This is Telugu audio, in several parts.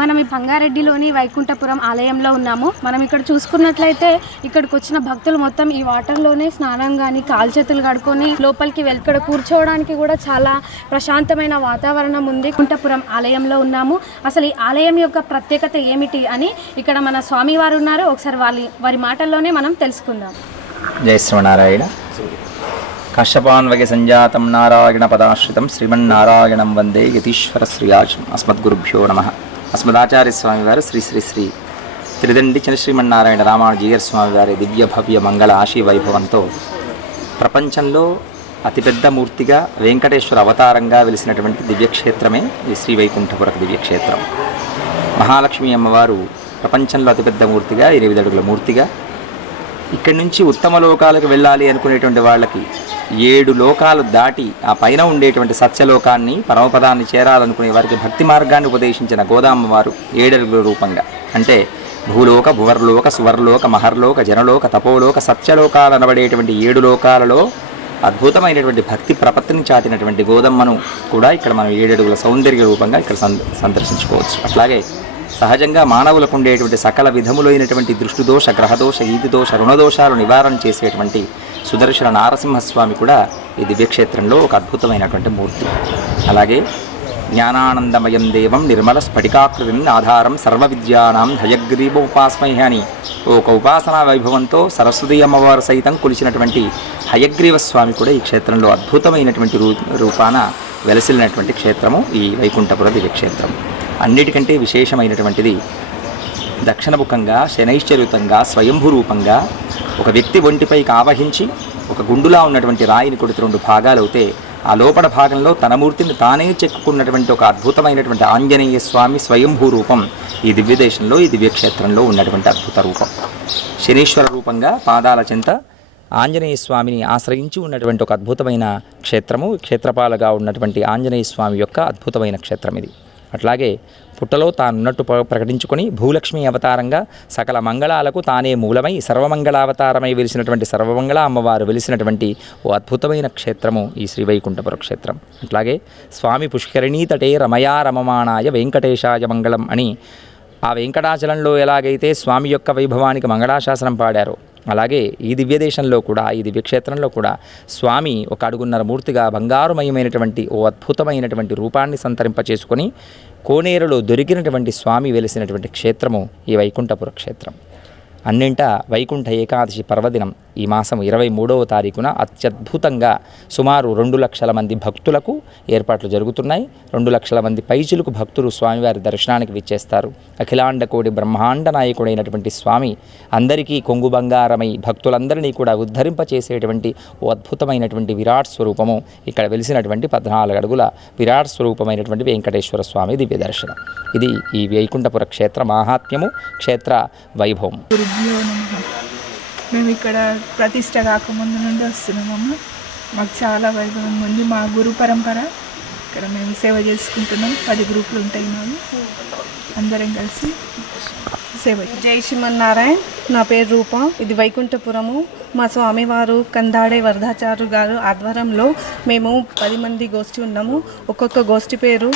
మనం ఈ బంగారెడ్డిలోని వైకుంఠపురం ఆలయంలో ఉన్నాము. మనం ఇక్కడ చూసుకున్నట్లయితే ఇక్కడికి వచ్చిన భక్తులు మొత్తం ఈ వాటర్లోనే స్నానం కానీ కాలు చేతులు కడుక్కొని లోపలికి వెళ్ళి ఇక్కడ కూర్చోవడానికి కూడా చాలా ప్రశాంతమైన వాతావరణం ఉంది. వైకుంఠపురం ఆలయంలో ఉన్నాము. అసలు ఈ ఆలయం యొక్క ప్రత్యేకత ఏమిటి అని ఇక్కడ మన స్వామి వారు ఉన్నారు. ఒకసారి వారి మాటల్లోనే మనం తెలుసుకుందాం. జై శ్రీమన్నారాయణ. కశ్యపాన్వగే సంజాతం నారాయణ పదాశ్రితం శ్రీమన్నారాయణం వందే యతీశ్వర శ్రీయాజం. అస్మద్గురుభ్యో నమః. అస్మదాచార్య స్వామి వారు శ్రీ శ్రీ శ్రీ త్రిదండి శ్రీమన్నారాయణ రామానుజీయర్ స్వామి వారి దివ్య భవ్య మంగళ ఆశీ వైభవంతో ప్రపంచంలో అతిపెద్ద మూర్తిగా వెంకటేశ్వర అవతారంగా వెలిసినటువంటి దివ్యక్షేత్రమే ఈ శ్రీ వైకుంఠపుర దివ్యక్షేత్రం. మహాలక్ష్మి అమ్మవారు ప్రపంచంలో అతిపెద్ద మూర్తిగా 8 అడుగుల మూర్తిగా ఇక్కడి నుంచి ఉత్తమ లోకాలకు వెళ్ళాలి అనుకునేటువంటి వాళ్ళకి 7 లోకాలు దాటి ఆ పైన ఉండేటువంటి సత్యలోకాన్ని పరమపదాన్ని చేరాలనుకునే వారికి భక్తి మార్గాన్ని ఉపదేశించిన గోదామ్మవారు 7 అడుగుల రూపంగా, అంటే భూలోక భువర్లోక సువర్లోక మహర్లోక జనలోక తపోలోక సత్యలోకాలు అనబడేటువంటి 7 లోకాలలో అద్భుతమైనటువంటి భక్తి ప్రపత్తిని చాటినటువంటి గోదమ్మను కూడా ఇక్కడ మనం 7 అడుగుల సౌందర్య రూపంగా ఇక్కడ సందర్శించుకోవచ్చు. అట్లాగే సహజంగా మానవులకు ఉండేటువంటి సకల విధములైనటువంటి దృష్టిదోష గ్రహదోష ఈదిదోష రుణదోషాలు నివారణ చేసేటువంటి సుదర్శన నారసింహస్వామి కూడా ఈ దివ్యక్షేత్రంలో ఒక అద్భుతమైనటువంటి మూర్తి. అలాగే జ్ఞానానందమయం దేవం నిర్మల స్ఫటికాకృతిని ఆధారం సర్వ విద్యానాం హయగ్రీవ ఉపాస్మహి అని ఒక ఉపాసనా వైభవంతో సరస్వతి అమ్మవారు సైతం కొలిచినటువంటి హయగ్రీవ స్వామి కూడా ఈ క్షేత్రంలో అద్భుతమైనటువంటి రూపాన వెలసిల్లినటువంటి క్షేత్రము ఈ వైకుంఠపుర దివ్యక్షేత్రం. అన్నిటికంటే విశేషమైనటువంటిది దక్షిణముఖంగా శనైశ్చరితంగా స్వయంభూ రూపంగా ఒక వ్యక్తి ఒంటిపైకి ఆవహించి ఒక గుండులా ఉన్నటువంటి రాయిని కొడితే 2 భాగాలు అవుతే ఆ లోపల భాగంలో తన మూర్తిని తానే చెక్కుకున్నటువంటి ఒక అద్భుతమైనటువంటి ఆంజనేయ స్వామి స్వయంభూ రూపం ఈ దివ్యదేశంలో ఈ దివ్యక్షేత్రంలో ఉన్నటువంటి అద్భుత రూపం. శనీశ్వర రూపంగా పాదాల చెంత ఆంజనేయ స్వామిని ఆశ్రయించి ఉన్నటువంటి ఒక అద్భుతమైన క్షేత్రము, క్షేత్రపాలగా ఉన్నటువంటి ఆంజనేయ స్వామి యొక్క అద్భుతమైన క్షేత్రం ఇది. అట్లాగే పుట్టలో తానున్నట్టు ప్రకటించుకొని భూలక్ష్మి అవతారంగా సకల మంగళాలకు తానే మూలమై సర్వమంగళావతారమై వెలిసినటువంటి సర్వమంగళ అమ్మవారు వెలిసినటువంటి ఓ అద్భుతమైన క్షేత్రము ఈ శ్రీ వైకుంఠపుర క్షేత్రం. అట్లాగే స్వామి పుష్కరిణీ తటే రమయా రమమాణాయ వెంకటేశాయ మంగళం అని ఆ వెంకటాచలంలో ఎలాగైతే స్వామి యొక్క వైభవానికి మంగళాశాసనం పాడారో అలాగే ఈ దివ్యదేశంలో కూడా ఈ దివ్యక్షేత్రంలో కూడా స్వామి 1 అడుగున్నర మూర్తిగా బంగారుమయమైనటువంటి ఓ అద్భుతమైనటువంటి రూపాన్ని సంతరింపచేసుకొని కోనేరులో దొరికినటువంటి స్వామి వెలిసినటువంటి క్షేత్రము ఈ వైకుంఠపుర క్షేత్రం. అన్నింట వైకుంఠ ఏకాదశి పర్వదినం ఈ మాసం 23వ తారీఖున అత్యద్భుతంగా సుమారు 2 లక్షల మంది భక్తులకు ఏర్పాట్లు జరుగుతున్నాయి. 2 లక్షల మంది పైచిలుకు భక్తులు స్వామివారి దర్శనానికి విచ్చేస్తారు. అఖిలాండ కోటి బ్రహ్మాండ నాయకుడైనటువంటి స్వామి అందరికీ కొంగు బంగారమై భక్తులందరినీ కూడా ఉద్ధరింపచేసేటువంటి ఓ అద్భుతమైనటువంటి విరాట్ స్వరూపము ఇక్కడ వెలిసినటువంటి 14 అడుగుల విరాట్ స్వరూపమైనటువంటి వెంకటేశ్వర స్వామి దివ్య దర్శనం. ఇది ఈ వైకుంఠపుర క్షేత్ర మాహాత్మ్యము, క్షేత్ర వైభవం. మేము ఇక్కడ ప్రతిష్ట కాకముందు నుండి వస్తున్నామమ్మ. మాకు చాలా వైభవం ఉంది. మా గురు పరంపర ఇక్కడ మేము సేవ చేసుకుంటున్నాం. 10 గ్రూపులు ఉంటాయి మాకు. అందరం కలిసి సేవ. జై శ్రీమన్నారాయణ. నా పేరు రూప. ఇది వైకుంఠపురము. మా స్వామివారు కందాడే వరదాచారు గారు ఆధ్వర్యంలో మేము 10 మంది గోష్ఠి ఉన్నాము. ఒక్కొక్క గోష్ఠి పేరు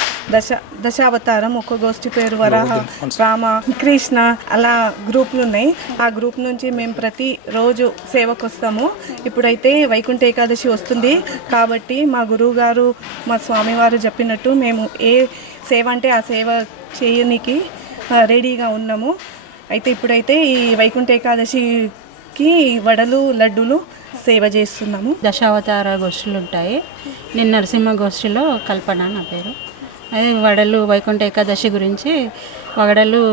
దశావతారం, ఒక్కొక్క గోష్ఠి పేరు వరాహ, రామ, కృష్ణ, అలా గ్రూపులు ఉన్నాయి. ఆ గ్రూప్ నుంచి మేము ప్రతి రోజు సేవకు వస్తాము. ఇప్పుడైతే వైకుంఠ ఏకాదశి వస్తుంది కాబట్టి మా గురువు గారు మా స్వామివారు చెప్పినట్టు మేము ఏ సేవ అంటే ఆ సేవ చేయడానికి రెడీగా ఉన్నాము. అయితే ఇప్పుడైతే ఈ వైకుంఠ ఏకాదశికి వడలు లడ్డూలు సేవ చేస్తున్నాము. దశావతార గోష్ఠులు ఉంటాయి. నేను నరసింహ గోష్ఠిలో కల్పన నా పేరు. అదే వడలు వైకుంఠ ఏకాదశి గురించి వడలు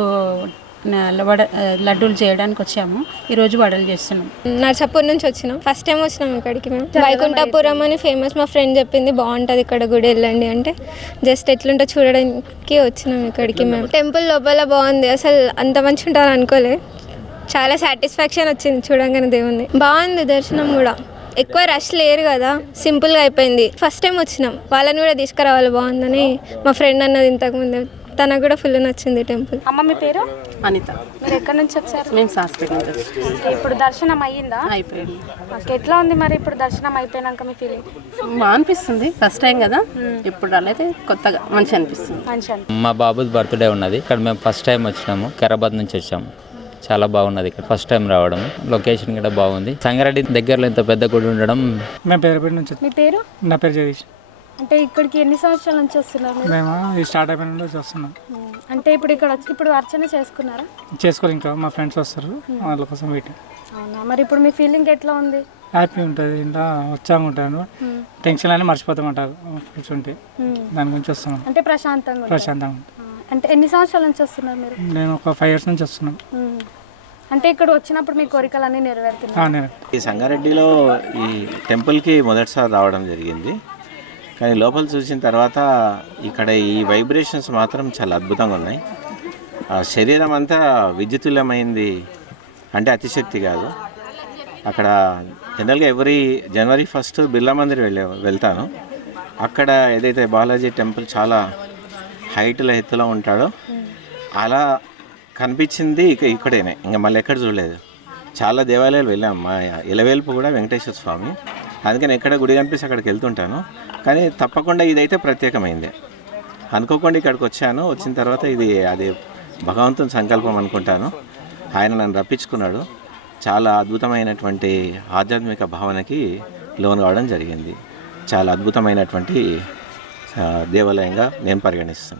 లడ్డూలు చేయడానికి వచ్చాము. ఈరోజు వడలు చేస్తున్నాం. నర్సాపూర్ నుంచి వచ్చినాం. ఫస్ట్ టైం వచ్చినాం ఇక్కడికి. మేము వైకుంఠపురం అని ఫేమస్, మా ఫ్రెండ్ చెప్పింది బాగుంటుంది ఇక్కడ గుడి వెళ్ళండి అంటే జస్ట్ ఎట్లుంటో చూడడానికి వచ్చినాం ఇక్కడికి. మేము టెంపుల్ లోపల బాగుంది. అసలు అంత మంచి ఉంటారు అనుకోలే. చాలా సాటిస్ఫాక్షన్ వచ్చింది చూడంగానే దేవుణ్ణి. బాగుంది దర్శనం కూడా. ఎక్కువ రష్ లేరు కదా, సింపుల్గా అయిపోయింది. ఫస్ట్ టైం వచ్చినాం. వాళ్ళని కూడా తీసుకురావాలి బాగుందని మా ఫ్రెండ్ అన్నది ఇంతకుముందు. తనకు కూడా ఫుల్ నచ్చింది టెంపుల్. అమ్మ మీ పేరు? అనిత. మీరు ఎక్కడి నుంచి వచ్చారు? మేము సాస్పేట నుంచి వచ్చాము. ఇప్పుడు దర్శనం అయ్యిందా? అయిపోయింది. ఓకే, ఎట్లా ఉంది మరి ఇప్పుడు దర్శనం అయిపోయినాక మీ ఫీలింగ్? బాగా అనిపిస్తుంది, ఫస్ట్ టైం కదా, ఇప్పుడు అలాగే కొత్తగా మంచి అనిపిస్తుంది. మంచి మా బాబు బర్త్డే ఉన్నది ఇక్కడ, మేము ఫస్ట్ టైం వచ్చినాము, ఖైరాబాద్ నుంచి వచ్చాము. చాలా బాగున్నది ఇక్కడ, ఫస్ట్ టైం రావడం. లొకేషన్ కూడా బాగుంది. సంగారెడ్డి దగ్గరలో ఇంత పెద్ద గుడి ఉండడం. మేము పేరుపేట నుంచి. మీ పేరు? నా పేరు జగదీష్. అంటే ఇక్కడికి ఎన్ని సంవత్సరాల నుంచి వస్తున్నారు మీరు? మేము ఈ స్టార్ట్ అయిపోయిన నుంచి వస్తున్నాం. అంటే ఇప్పుడు ఇక్కడ వచ్చి ఇప్పుడు అర్చన చేసుకున్నారా? చేసుకోవాలి, ఇంకా మా ఫ్రెండ్స్ వస్తారు, వాళ్ళ కోసం వెయిటింగ్. అవునా, మరి ఇప్పుడు మీ ఫీలింగ్ ఎట్లా ఉంది? హ్యాపీ ఉంటుంది, ఇంట్లో వచ్చాము ఉంటాను, టెన్షన్ అని మర్చిపోతామంటారు కూర్చుంటే, దాని గురించి వస్తున్నాం. అంటే ప్రశాంతంగా ఉంటుంది. ప్రశాంతంగా. అంటే ఎన్ని సంవత్సరాల నుంచి వస్తున్నారు మీరు? నేను ఒక 5 years నుంచి వస్తున్నాను. అంటే ఇక్కడ వచ్చినప్పుడు మీ కోరికలన్నీ నెరవేరుతున్నాయి. ఈ సంగారెడ్డిలో ఈ టెంపుల్కి మొదటిసారి రావడం జరిగింది, కానీ లోపల చూసిన తర్వాత ఇక్కడ ఈ వైబ్రేషన్స్ మాత్రం చాలా అద్భుతంగా ఉన్నాయి. ఆ శరీరం అంతా విద్యుతుల్యమైంది అంటే అతిశక్తి కాదు. అక్కడ జనరల్గా every January 1st Birla Mandir వెళ్తాను. అక్కడ ఏదైతే బాలాజీ టెంపుల్ చాలా హైట్లో ఎత్తులో ఉంటాడో అలా కనిపించింది ఇక్కడేనే, ఇంకా మళ్ళీ ఎక్కడ చూడలేదు. చాలా దేవాలయాలు వెళ్ళాం, మా ఎలవేల్పు కూడా వెంకటేశ్వర స్వామి, అందుకని ఎక్కడ గుడి కనిపిస్తే అక్కడికి వెళ్తుంటాను. కానీ తప్పకుండా ఇదైతే ప్రత్యేకమైంది. అనుకోకుండా ఇక్కడికి వచ్చాను, వచ్చిన తర్వాత అది భగవంతుని సంకల్పం అనుకుంటాను. ఆయన నన్ను రప్పించుకున్నాడు. చాలా అద్భుతమైనటువంటి ఆధ్యాత్మిక భావనకి లోన్ కావడం జరిగింది. చాలా అద్భుతమైనటువంటి దేవాలయంగా నేను పరిగణిస్తున్నాను.